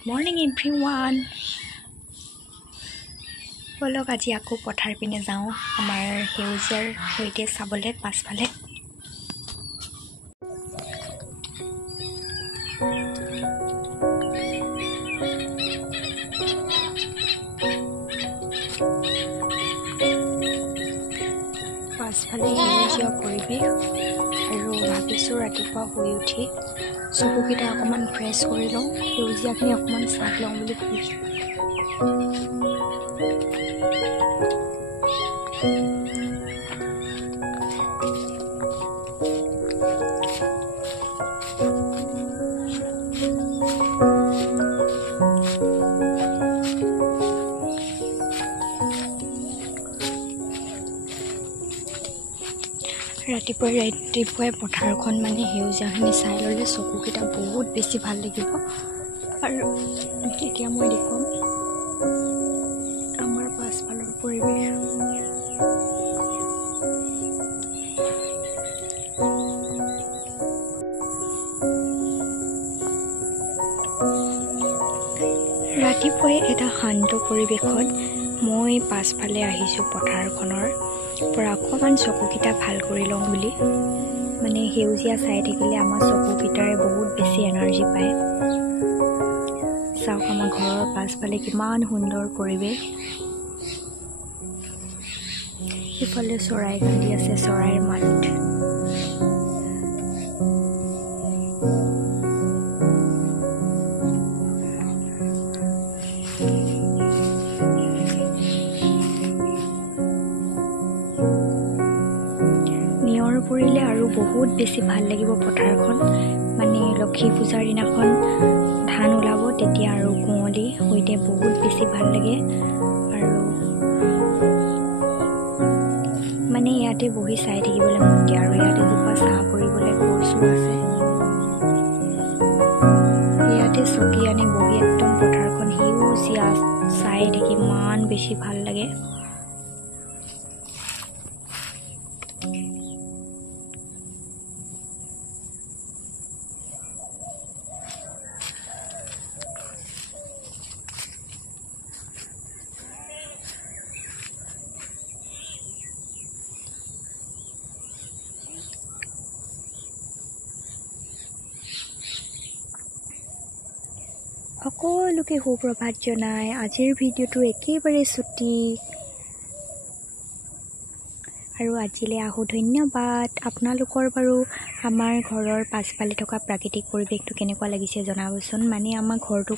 Good morning everyone. বলক আজি আকৌ পথাৰ পিনে যাওঁ আমাৰ হেউজৰ হৈতে চাবলে পাছফালে হেউজীয়া পৰিৱেশ আৰু ভাবিছোঁ ৰাতিপুৱা শুই উঠি চকুকেইটা অকণমান ফ্ৰেছ কৰি লওঁ সেউজীয়াখিনি অকণমান চাই লওঁ বুলি ভাবিছোঁ ৰাতিপুৱাই পথাৰখন মানে সেউজীয়াখিনি চাই ল'লে চকুকেইটা বহুত বেছি ভাল লাগিব আৰু এতিয়া মই দেখুৱাম আমাৰ পাছফালৰ পৰিৱেশ ৰাতিপুৱাই এটা শান্ত পৰিৱেশত মই পাছফালে আহিছোঁ পথাৰখনৰ পৰা অকণমান চকুকেইটা ভাল কৰি লওঁ বুলি মানে সেউজীয়া চাই থাকিলে আমাৰ চকুকেইটাৰে বহুত বেছি এনাৰ্জি পায় চাওক আমাৰ ঘৰৰ পাছফালে কিমান সুন্দৰ পৰিৱেশ ইফালে চৰাই কান্দি আছে চৰাইৰ মাত পৰিলে আৰু বহুত বেছি ভাল লাগিব পথাৰখন মানে লক্ষী পূজাৰ দিনাখন ধান ওলাব তেতিয়া আৰু কুঁৱলী হৈতে বহুত বেছি ভাল লাগে আৰু মানে ইয়াতে বহি চাই থাকিবলৈ মন দিয়ে আৰু ইয়াতে জোপা চাহ পৰিবলৈ কচু আছে ইয়াতে চকী আনি বহি একদম পথাৰখন সেউজীয়া চাই থাকি ইমান বেছি ভাল লাগে সকলোকে সুপ্ৰভাত জনাই আজিৰ ভিডিঅ'টো একেবাৰে ছুটি আৰু আজিলৈ আহোঁ ধন্যবাদ আপোনালোকৰ বাৰু আমাৰ ঘৰৰ পাছফালে থকা প্ৰাকৃতিক পৰিৱেশটো কেনেকুৱা লাগিছে জনাবচোন মানে আমাৰ ঘৰটো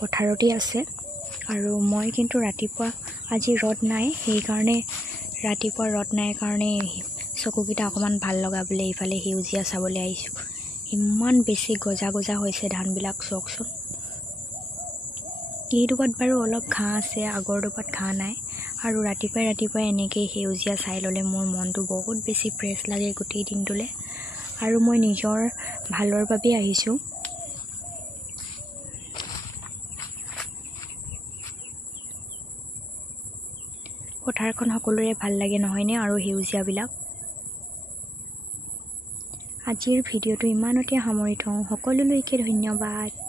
পথাৰতেই আছে আৰু মই কিন্তু ৰাতিপুৱা আজি ৰ'দ নাই সেইকাৰণে ৰাতিপুৱা ৰ'দ নাই কাৰণে চকুকেইটা অকণমান ভাল লগাবলৈ এইফালে সেউজীয়া চাবলৈ আহিছোঁ ইমান বেছি গজা হৈছে ধানবিলাক চাওকচোন এই দুপাত বাৰু অলপ ঘাঁহ আছে আগৰ দুপাত ঘাঁহ নাই আৰু ৰাতিপুৱাই এনেকৈ সেউজীয়া চাই ল'লে মোৰ মনটো বহুত বেছি ফ্ৰেছ লাগে গোটেই দিনটোলৈ আৰু মই নিজৰ ভালৰ বাবে আহিছোঁ পথাৰখন সকলোৰে ভাল লাগে নহয়নে আৰু সেউজীয়াবিলাক আজিৰ ভিডিঅ'টো ইমানতে সামৰি থওঁ সকলোলৈকে ধন্যবাদ